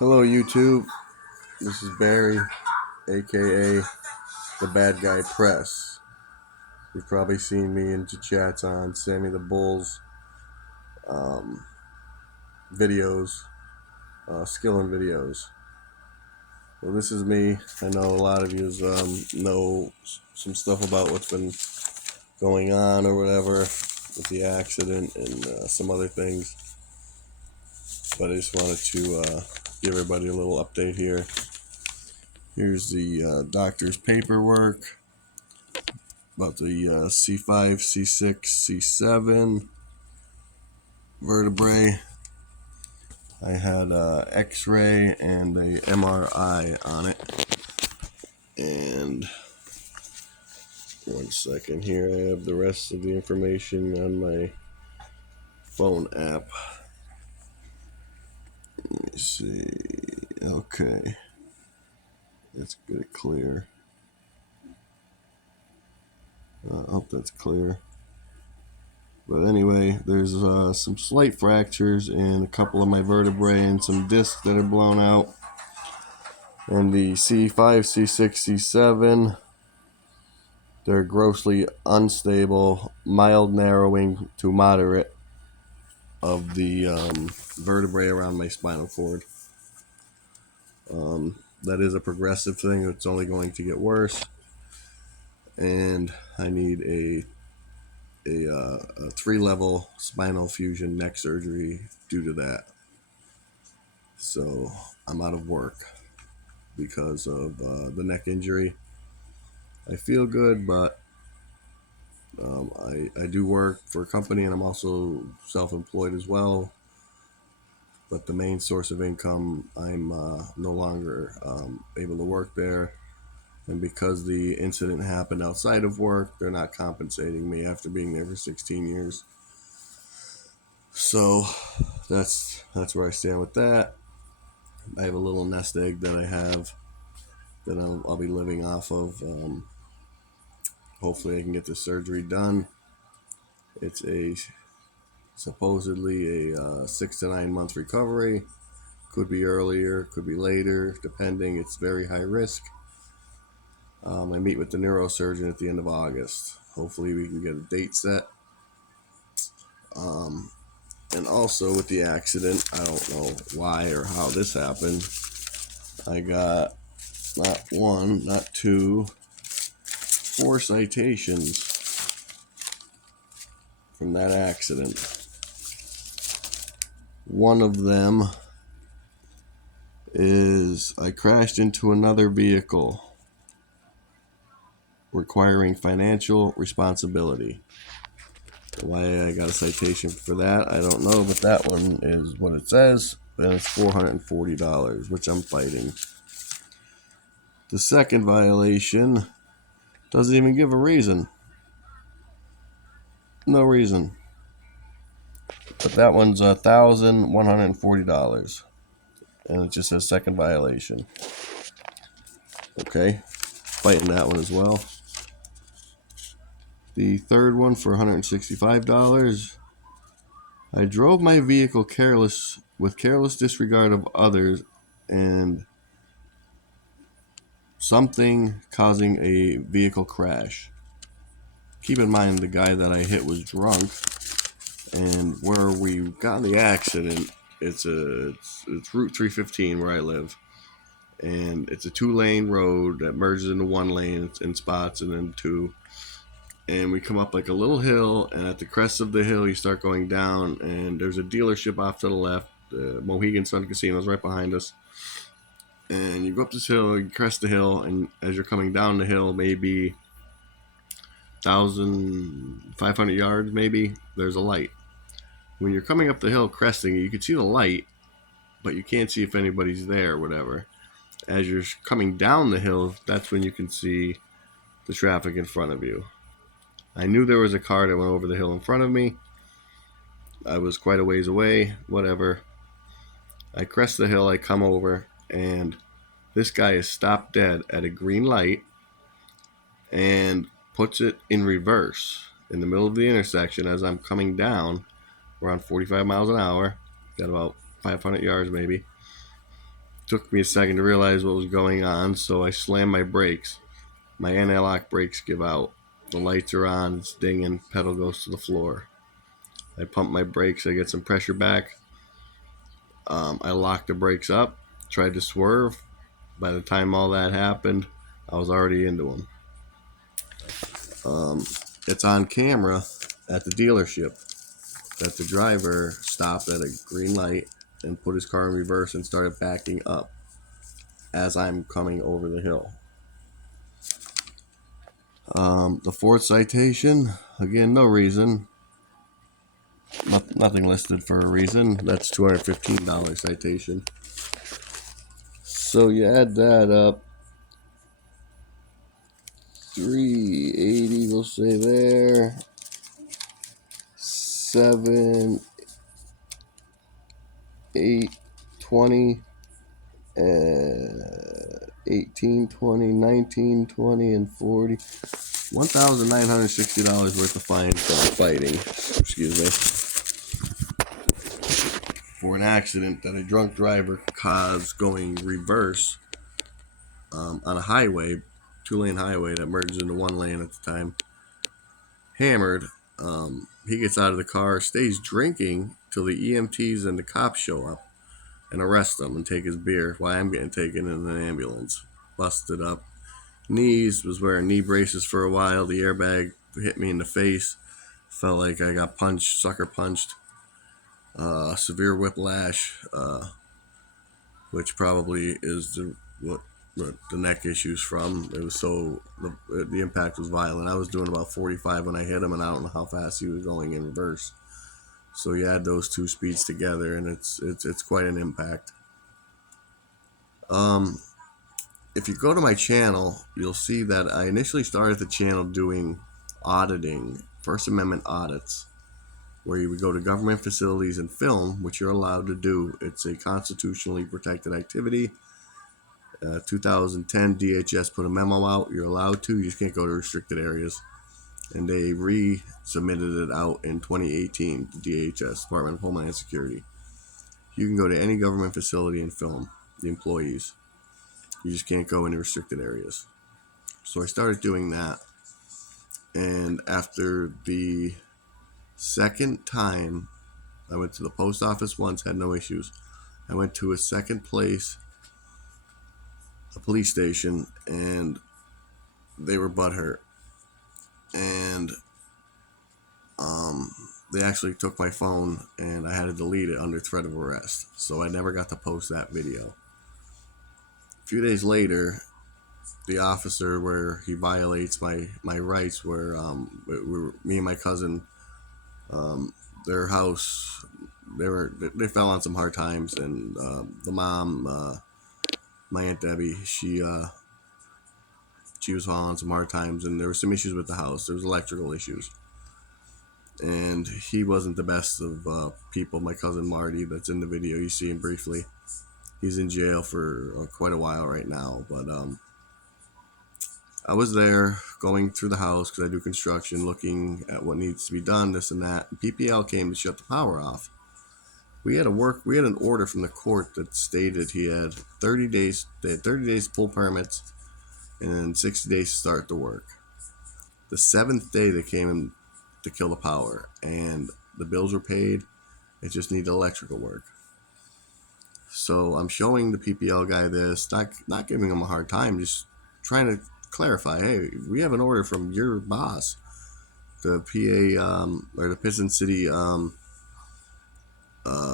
Hello YouTube, this is Barry, aka the Bad Guy Press. You've probably seen me into chats on Sammy the Bull's um, videos, skilling videos. Well, this is me. I know a lot of you know some stuff about what's been going on or whatever with the accident and some other things, but I just wanted to give everybody a little update here. Here's the doctor's paperwork about the C5, C6, C7 vertebrae. I had X-ray and a MRI on it. And one second here, I have the rest of the information on my phone app. Let me see. Okay, let's get it clear. I hope that's clear. But anyway, there's some slight fractures in a couple of my vertebrae and some discs that are blown out. And the C5, C6, C7, they're grossly unstable, mild narrowing to moderate of the vertebrae around my spinal cord. That is a progressive thing. It's only going to get worse. And I need a 3-level spinal fusion neck surgery due to that. So I'm out of work because of the neck injury. I feel good, but I do work for a company, and I'm also self-employed as well. But the main source of income, I'm no longer able to work there. And because the incident happened outside of work, they're not compensating me after being there for 16 years. So that's where I stand with that. I have a little nest egg that I have that I'll be living off of. Hopefully I can get the surgery done. It's supposedly a 6 to 9 month recovery. Could be earlier, could be later, depending. It's very high risk. I meet with the neurosurgeon at the end of August. Hopefully we can get a date set. And also with the accident, I don't know why or how this happened. I got not one, not two, 4 citations from that accident. One of them is I crashed into another vehicle requiring financial responsibility. Why I got a citation for that, I don't know, but that one is what it says, and it's $440, which I'm fighting. The second violation doesn't even give a reason. No reason. But that one's $1,140, and it just says second violation. Okay, fighting that one as well. The third one for $165. I drove my vehicle with careless disregard of others and something causing a vehicle crash. Keep in mind the guy that I hit was drunk, and where we got in the accident, it's Route 315 where I live, and it's a 2-lane road that merges into 1 lane. It's in spots and then 2. And we come up like a little hill, and at the crest of the hill you start going down, and there's a dealership off to the left. Mohegan Sun Casino is right behind us. And you go up this hill, you crest the hill, and as you're coming down the hill, maybe 1,500 yards maybe, there's a light. When you're coming up the hill cresting, you can see the light, but you can't see if anybody's there or whatever. As you're coming down the hill, that's when you can see the traffic in front of you. I knew there was a car that went over the hill in front of me. I was quite a ways away, whatever. I crest the hill, I come over, and this guy is stopped dead at a green light and puts it in reverse in the middle of the intersection as I'm coming down. We're on 45 miles an hour, got about 500 yards maybe. Took me a second to realize what was going on, so I slammed my brakes. My anti-lock brakes give out. The lights are on, it's dinging, pedal goes to the floor. I pump my brakes, I get some pressure back. I locked the brakes up, tried to swerve. By the time all that happened, I was already into them. It's on camera at the dealership that the driver stopped at a green light and put his car in reverse and started backing up as I'm coming over the hill. The fourth citation, again, no reason. Nothing listed for a reason. That's $215 citation. So you add that up, 380, we'll say there, 7, 8, 20, 18, 20, 19, 20, and 40. $1,960 worth of fine for fighting. Excuse me. For an accident that a drunk driver caused going reverse on a highway, 2-lane highway that merges into 1 lane at the time. Hammered. He gets out of the car, stays drinking till the EMTs and the cops show up and arrest him and take his beer while I'm getting taken in an ambulance. Busted up knees, was wearing knee braces for a while. The airbag hit me in the face. Felt like I got punched, sucker punched. Severe whiplash, which probably is what the neck issues from. It was so, the impact was violent. I was doing about 45 when I hit him, and I don't know how fast he was going in reverse. So you add those two speeds together, and it's quite an impact. If you go to my channel, you'll see that I initially started the channel doing auditing, First Amendment audits, where you would go to government facilities and film, which you're allowed to do. It's a constitutionally protected activity. 2010 DHS put a memo out. You're allowed to. You just can't go to restricted areas. And they resubmitted it out in 2018 to DHS, Department of Homeland Security. You can go to any government facility and film the employees. You just can't go into restricted areas. So I started doing that. And after the second time, I went to the post office once, had no issues. I went to a second place, a police station, and they were butthurt. And they actually took my phone, and I had to delete it under threat of arrest. So I never got to post that video. A few days later, the officer, where he violates my rights, where me and my cousin, their house, they fell on some hard times, and the mom, my Aunt Debbie, she was falling on some hard times, and there were some issues with the house. There was electrical issues, and he wasn't the best of people. My cousin Marty, that's in the video, you see him briefly. He's in jail for quite a while right now, but I was there going through the house because I do construction, looking at what needs to be done, this and that. And PPL came to shut the power off. We had an order from the court that stated he had 30 days. They had 30 days to pull permits, and then 60 days to start the work. The 7th day they came in to kill the power, and the bills were paid. It just needed electrical work. So I'm showing the PPL guy this, not giving him a hard time, just trying to clarify. Hey, we have an order from your boss, the PA or the Piston City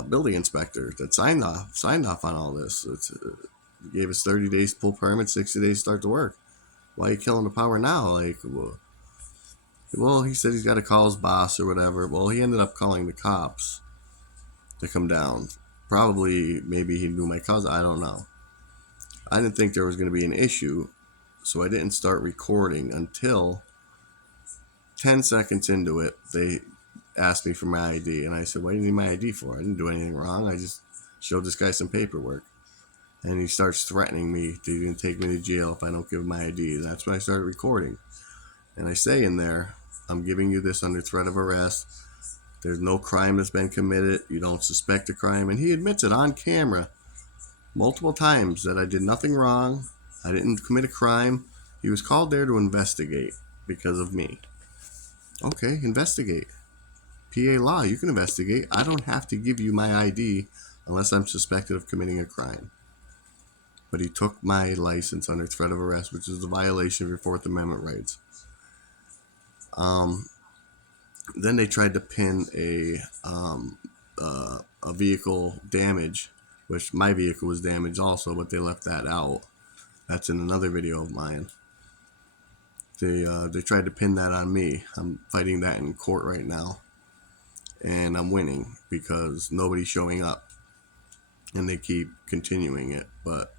building inspector, that signed off on all this. He gave us 30 days to pull permits, 60 days to start the work. Why are you killing the power now? Like, well, he said he's got to call his boss or whatever. Well, he ended up calling the cops to come down. Probably, maybe he knew my cousin. I don't know. I didn't think there was going to be an issue, so I didn't start recording until 10 seconds into it. They asked me for my ID, and I said, what do you need my ID for? I didn't do anything wrong. I just showed this guy some paperwork. And he starts threatening me to take me to jail if I don't give him my ID. And that's when I started recording. And I say in there, I'm giving you this under threat of arrest. There's no crime that's been committed. You don't suspect a crime. And he admits it on camera multiple times that I did nothing wrong. I didn't commit a crime. He was called there to investigate because of me. Okay, investigate. PA law, you can investigate. I don't have to give you my ID unless I'm suspected of committing a crime. But he took my license under threat of arrest, which is a violation of your Fourth Amendment rights. Then they tried to pin a vehicle damage, which my vehicle was damaged also, but they left that out. That's in another video of mine. They tried to pin that on me. I'm fighting that in court right now, and I'm winning because nobody's showing up, and they keep continuing it. But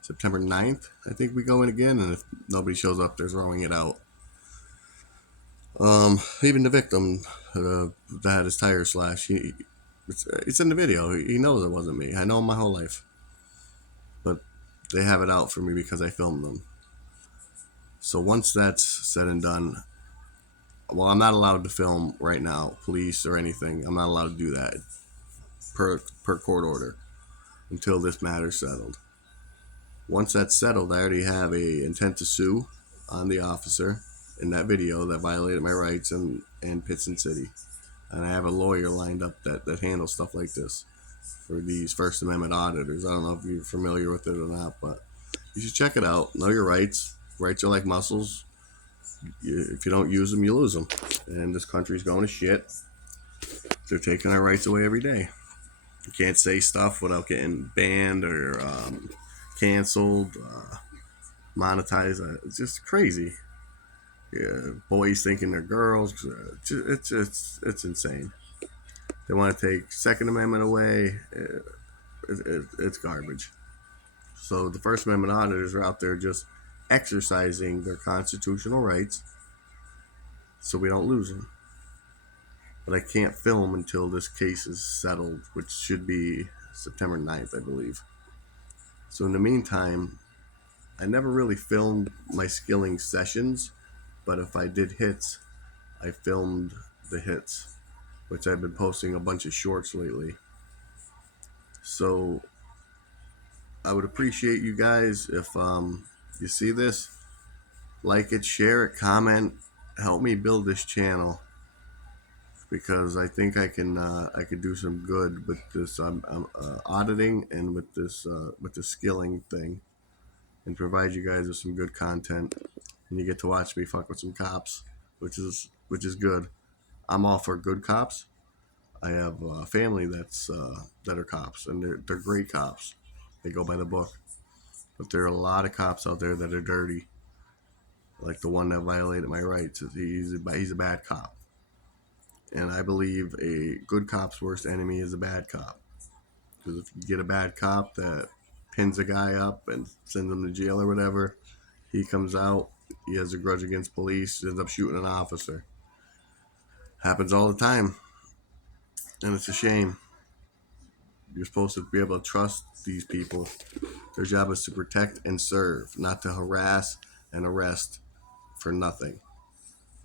September 9th, I think we go in again, and if nobody shows up, they're throwing it out. Even the victim that had his tire slashed, it's in the video. He knows it wasn't me. I know him my whole life. But they have it out for me because I filmed them. So once that's said and done, well, I'm not allowed to film right now, police or anything. I'm not allowed to do that per court order until this matter's settled. Once that's settled, I already have a intent to sue on the officer in that video that violated my rights in Pittston City. And I have a lawyer lined up that handles stuff like this for these First Amendment auditors. I don't know if you're familiar with it or not, but you should check it out. Know your rights. Rights are like muscles. If you don't use them, you lose them. And this country's going to shit. They're taking our rights away every day. You can't say stuff without getting banned or canceled, monetized. It's just crazy. Yeah, boys thinking they're girls. It's insane. They want to take Second Amendment away. It's garbage. So the First Amendment auditors are out there just exercising their constitutional rights so we don't lose them. But I can't film until this case is settled, which should be September 9th, I believe. So in the meantime, I never really filmed my skilling sessions, but if I did hits, I filmed the hits, which I've been posting a bunch of shorts lately. So I would appreciate you guys if you see this, like it, share it, comment, help me build this channel, because I think I could do some good with this auditing and with the skilling thing, and provide you guys with some good content. And you get to watch me fuck with some cops, which is good. I'm all for good cops. I have a family that are cops, and they're great cops. They go by the book. But there are a lot of cops out there that are dirty, like the one that violated my rights. He's a bad cop, and I believe a good cop's worst enemy is a bad cop. Because if you get a bad cop that pins a guy up and sends him to jail or whatever, he comes out, he has a grudge against police, ends up shooting an officer. Happens all the time, and it's a shame. You're supposed to be able to trust these people. Their job is to protect and serve, not to harass and arrest for nothing.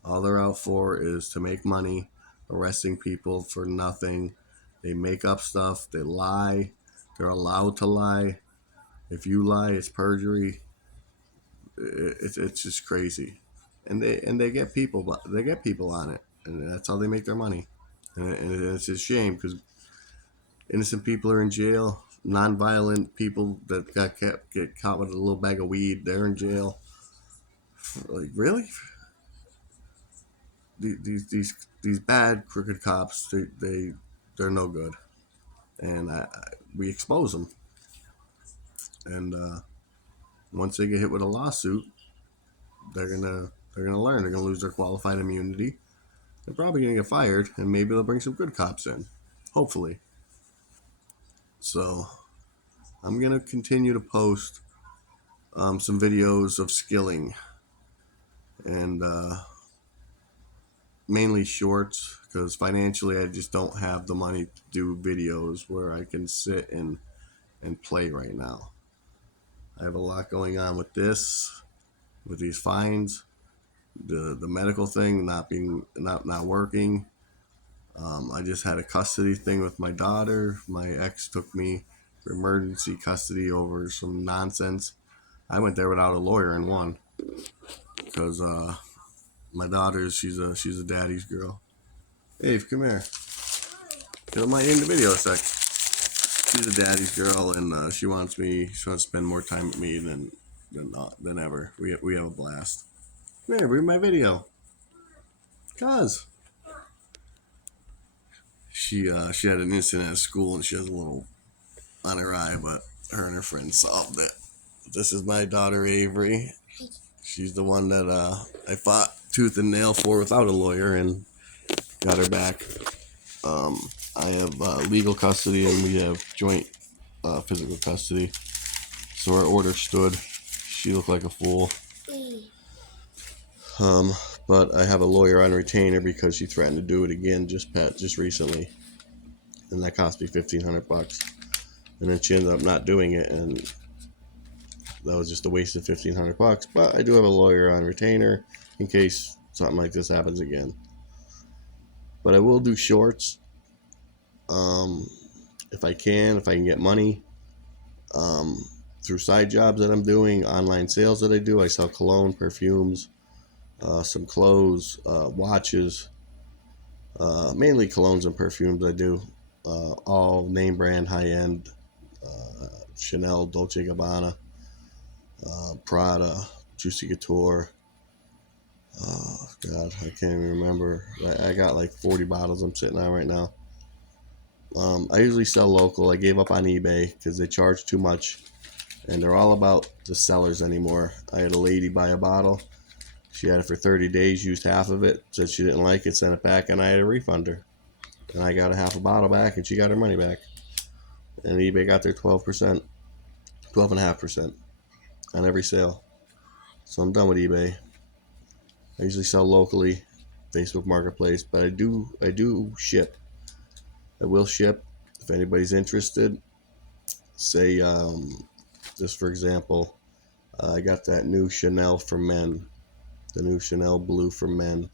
All they're out for is to make money, arresting people for nothing. They make up stuff. They lie. They're allowed to lie. If you lie, it's perjury. It's just crazy, and they get people. They get people on it, and that's how they make their money. And it's a shame because innocent people are in jail. Non-violent people that get caught with a little bag of weed, they're in jail. Like, really? These bad crooked cops, they're no good, and we expose them. And once they get hit with a lawsuit, they're gonna learn. They're gonna lose their qualified immunity. They're probably gonna get fired, and maybe they'll bring some good cops in, hopefully. So I'm gonna continue to post some videos of skilling, and mainly shorts, because financially I just don't have the money to do videos where I can sit and play right now. I have a lot going on with this, with these fines, the medical thing not working. I just had a custody thing with my daughter. My ex took me for emergency custody over some nonsense. I went there without a lawyer and won because my daughter, she's a daddy's girl. Hey, come here. You might in the video a sec. She's a daddy's girl, and she wants to spend more time with me than ever. We have a blast. Come here, read my video. Cause she had an incident at school and she has a little on her eye, but her and her friend solved it. This is my daughter Avery. She's the one that I fought tooth and nail for without a lawyer and got her back. I have legal custody and we have joint physical custody. So our order stood. She looked like a fool. But I have a lawyer on retainer because she threatened to do it again just recently, and that cost me $1,500. And then she ended up not doing it, and that was just a waste of $1,500. But I do have a lawyer on retainer in case something like this happens again. But I will do shorts, if I can get money, through side jobs that I'm doing, online sales that I do. I sell cologne, perfumes, some clothes, watches, mainly colognes and perfumes. I do all name brand, high end, Chanel, Dolce & Gabbana, Prada, Juicy Couture. Oh God, I can't even remember. I got like 40 bottles I'm sitting on right now. I usually sell local. I gave up on eBay because they charge too much, and they're all about the sellers anymore. I had a lady buy a bottle. She had it for 30 days, used half of it, said she didn't like it, sent it back, and I had to refund her. And I got a half a bottle back, and she got her money back. And eBay got their 12%, 12.5% on every sale. So I'm done with eBay. I usually sell locally, Facebook Marketplace, but I do ship. I will ship if anybody's interested. Say, just for example, I got that new Chanel for men, the new Chanel Blue for men.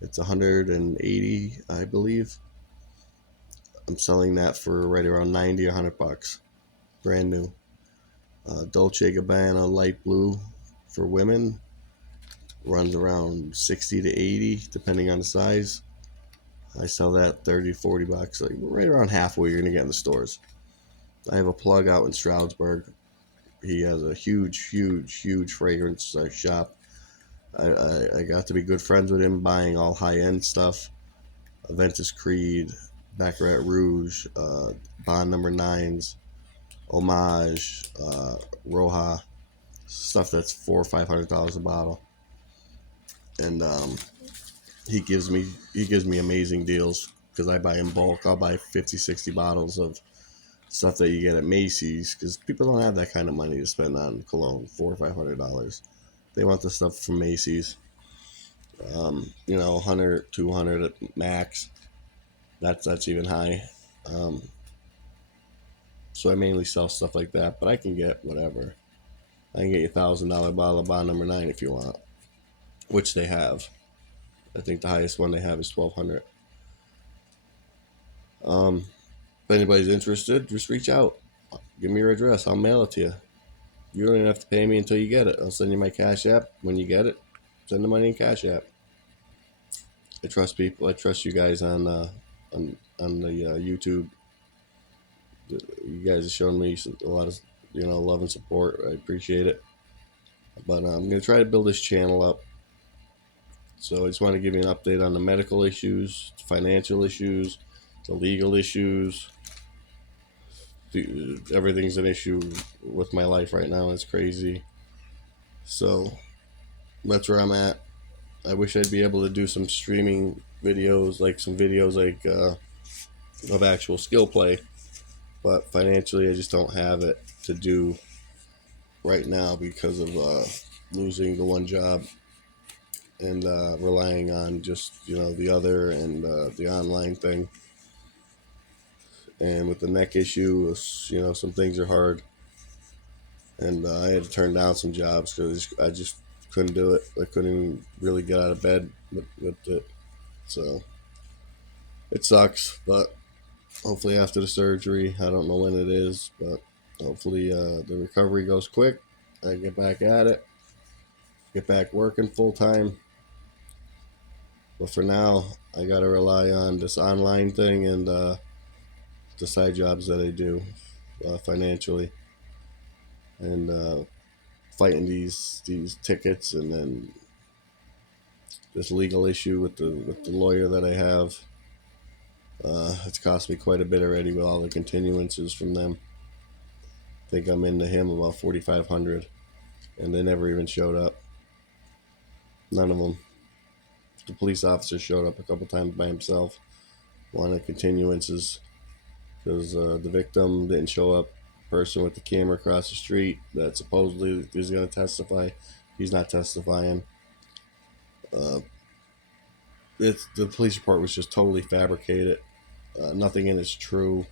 It's 180, I believe. I'm selling that for right around 90 or $100, brand new. Dolce & Gabbana light blue for women runs around 60 to 80 depending on the size. I sell that 30 $40, like right around half what you're gonna get in the stores. I have a plug out in Stroudsburg. He has a huge fragrance shop. I got to be good friends with him, buying all high-end stuff. Aventus Creed, Baccarat Rouge, Bond number 9s, Homage, Roja, stuff that's $400 or $500 a bottle. And he gives me amazing deals because I buy in bulk. I'll buy 50, 60 bottles of stuff that you get at Macy's because people don't have that kind of money to spend on cologne, $400 or $500. They want the stuff from Macy's. 100, 200 at max. That's even high. So I mainly sell stuff like that, but I can get whatever. I can get you $1,000 bottle of Bond number 9 if you want, which they have. I think the highest one they have is 1,200. If anybody's interested, just reach out. Give me your address. I'll mail it to you. You don't even have to pay me until you get it. I'll send you my Cash App. When you get it, send the money in Cash App. I trust people. I trust you guys on the YouTube. You guys have shown me a lot of love and support. I appreciate it. But I'm gonna try to build this channel up. So I just want to give you an update on the medical issues, the financial issues, the legal issues. Everything's an issue with my life right now. It's crazy. So that's where I'm at. I wish I'd be able to do some streaming videos, like some videos of actual skill play, but financially I just don't have it to do right now because of losing the one job and relying on just the other and the online thing. And with the neck issue, some things are hard, and I had to turn down some jobs because I just couldn't do it. I couldn't even really get out of bed with it. So it sucks, but Hopefully after the surgery. I don't know when it is, but hopefully the recovery goes quick. I get back at it, get back working full time. But for now, I gotta rely on this online thing and the side jobs that I do financially, and fighting these tickets, and then this legal issue with the lawyer that I have. It's cost me quite a bit already with all the continuances from them. I think I'm into him about 4,500, and they never even showed up. None of them. The police officer showed up a couple times by himself, wanted continuances because the victim didn't show up. Person with the camera across the street that supposedly is going to testify, he's not testifying. The police report was just totally fabricated. Nothing in it's true.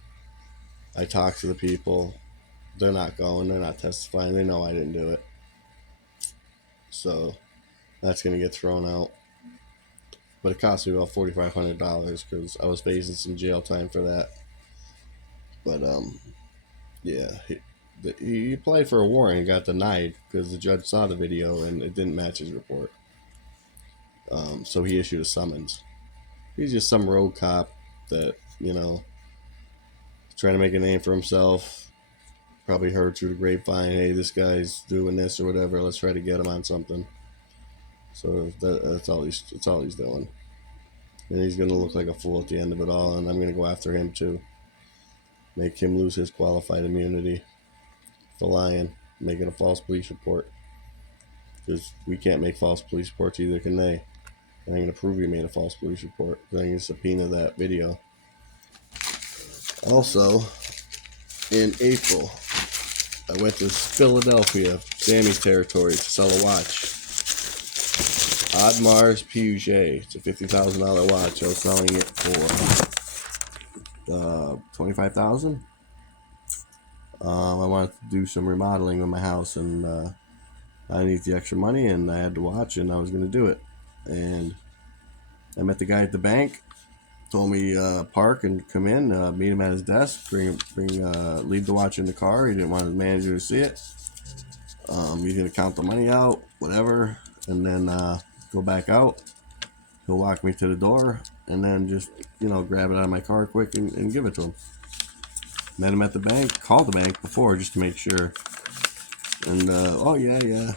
I talked to the people. They're not going. They're not testifying. They know I didn't do it. So that's going to get thrown out. But it cost me about $4,500 because I was facing some jail time for that. But yeah, he applied for a warrant and got denied because the judge saw the video and it didn't match his report. So he issued a summons. He's just some road cop that, trying to make a name for himself. Probably heard through the grapevine, hey, this guy's doing this or whatever. Let's try to get him on something. So that's all he's doing. And he's gonna look like a fool at the end of it all, and I'm gonna go after him too. Make him lose his qualified immunity for lying, making a false police report. Because we can't make false police reports either, can they? I'm gonna prove he made a false police report. I'm gonna subpoena that video. Also, in April, I went to Philadelphia, Sammy's territory, to sell a watch. Audemars Piguet. It's a $50,000 watch. I was selling it for $25,000. I wanted to do some remodeling in my house, and I needed the extra money, and I had the watch, and I was going to do it. And I met the guy at the bank. Told me park and come in, meet him at his desk, leave the watch in the car. He didn't want his manager to see it. He's gonna count the money out, whatever, and then go back out. He'll walk me to the door, and then just grab it out of my car quick and give it to him. Met him at the bank. Called the bank before just to make sure. And oh yeah,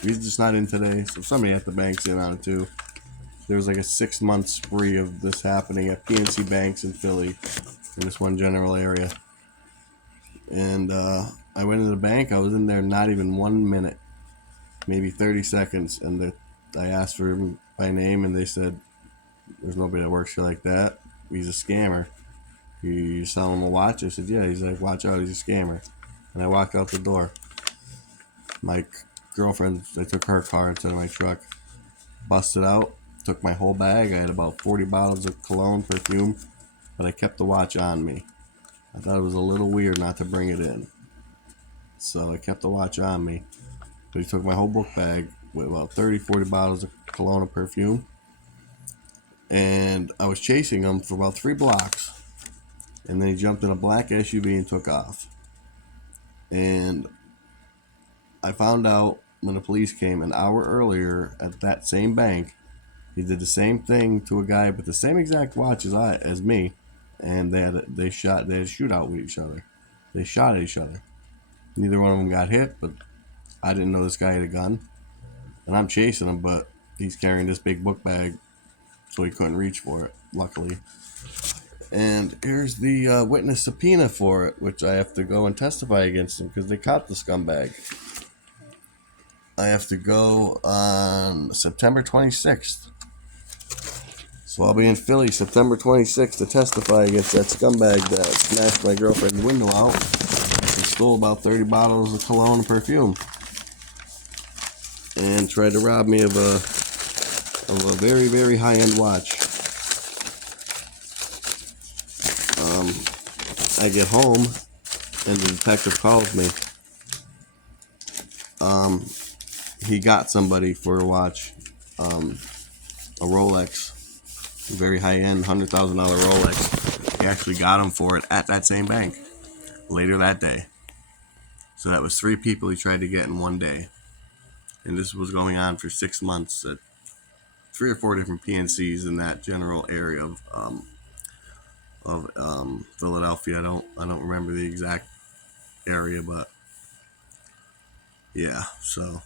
he's just not in today. So somebody at the bank's in on it too. There was like a 6-month spree of this happening at PNC banks in Philly, in this one general area. And I went into the bank. I was in there not even 1 minute, maybe 30 seconds. And I asked for him by name, and they said, "There's nobody that works here like that. He's a scammer. You sell him a watch?" I said, "Yeah." He's like, "Watch out, he's a scammer." And I walked out the door. My girlfriend, I took her car instead of my truck, busted out. Took my whole bag. I had about 40 bottles of cologne, perfume, but I kept the watch on me. I thought it was a little weird not to bring it in. So I kept the watch on me. But he took my whole book bag with about 30, 40 bottles of cologne and perfume. And I was chasing him for about 3 blocks. And then he jumped in a black SUV and took off. And I found out when the police came an hour earlier at that same bank. He did the same thing to a guy with the same exact watch as me, and they had a shootout with each other. They shot at each other. Neither one of them got hit, but I didn't know this guy had a gun, and I'm chasing him, but he's carrying this big book bag, so he couldn't reach for it, luckily. And here's the witness subpoena for it, which I have to go and testify against him because they caught the scumbag. I have to go on September 26th. So I'll be in Philly September 26th to testify against that scumbag that smashed my girlfriend's window out and stole about 30 bottles of cologne and perfume and tried to rob me of a very, very high-end watch. I get home and the detective calls me. He got somebody for a watch, a Rolex. Very high-end, $100,000 Rolex. He actually got him for it at that same bank later that day. So that was 3 people he tried to get in one day. And this was going on for 6 months at 3 or 4 different PNCs in that general area of Philadelphia. I don't remember the exact area, but yeah. So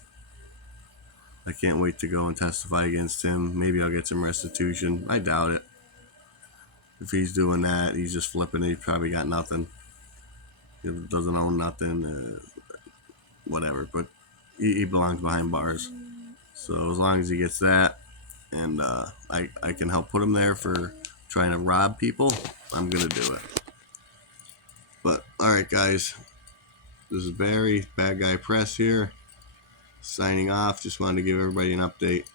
I can't wait to go and testify against him. Maybe I'll get some restitution. I doubt it. If he's doing that, he's just flipping it. He's probably got nothing. He doesn't own nothing. Whatever. But he belongs behind bars. So as long as he gets that, and I can help put him there for trying to rob people, I'm gonna do it. But alright guys, this is Barry, Bad Guy Press here, signing off. Just wanted to give everybody an update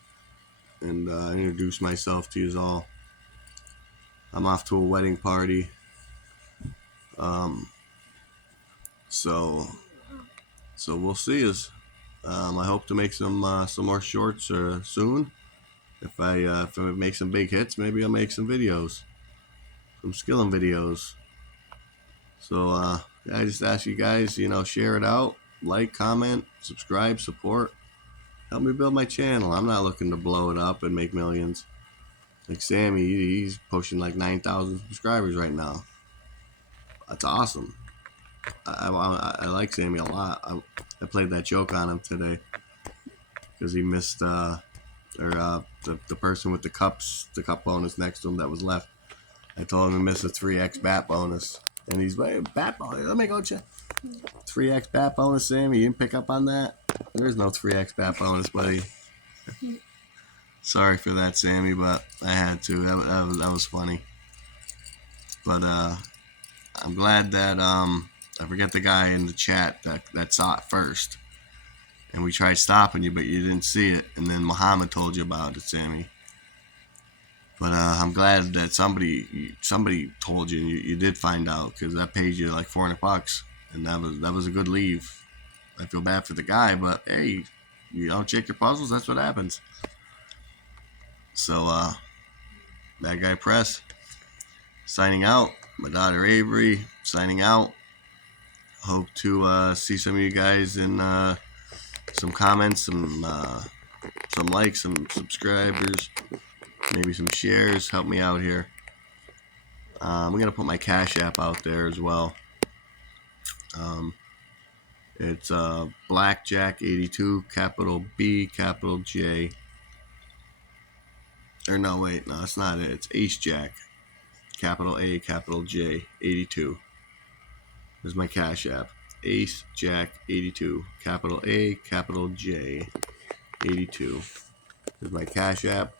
and introduce myself to you all. I'm off to a wedding party, so we'll see us. I hope to make some more shorts soon. If I make some big hits, maybe I'll make some videos, some skilling videos. So I just ask you guys, share it out, like, comment, subscribe, support. Help me build my channel. I'm not looking to blow it up and make millions. Like Sammy, he's pushing like 9,000 subscribers right now. That's awesome. I like Sammy a lot. I played that joke on him today because he missed the person with the cup bonus next to him that was left. I told him to miss a 3x bat bonus, and he's like, bat bonus. Let me go check. 3x bat bonus, Sammy. You didn't pick up on that? There's no 3x bat bonus, buddy. Sorry for that, Sammy, but I had to. That was funny. But I'm glad that I forget the guy in the chat that saw it first, and we tried stopping you, but you didn't see it, and then Muhammad told you about it, Sammy. But I'm glad that somebody told you, and you did find out, because that paid you like $400, and that was a good leave. I feel bad for the guy, but hey, you don't check your puzzles, that's what happens. So Bad Guy Press signing out. My daughter Avery signing out. Hope to see some of you guys in some comments, some likes, some subscribers, maybe some shares. Help me out here. I'm gonna put my Cash App out there as well. It's Blackjack82, capital B, capital J. Or no, wait, no, that's not it. It's Ace Jack, capital A, capital J, 82. This is my Cash App. Ace Jack 82, capital A, capital J, 82. This is my Cash App.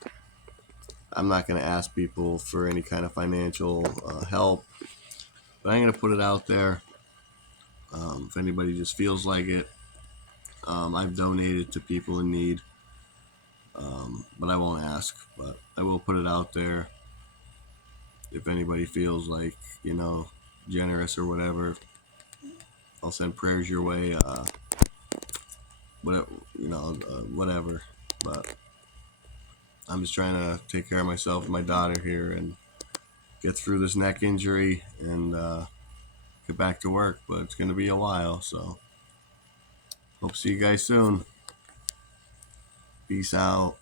I'm not going to ask people for any kind of financial help, but I'm going to put it out there. If anybody just feels like it, I've donated to people in need, but I won't ask. But I will put it out there. If anybody feels like, generous or whatever, I'll send prayers your way. Whatever. But I'm just trying to take care of myself and my daughter here and get through this neck injury and get back to work. But it's going to be a while, so hope to see you guys soon. Peace out.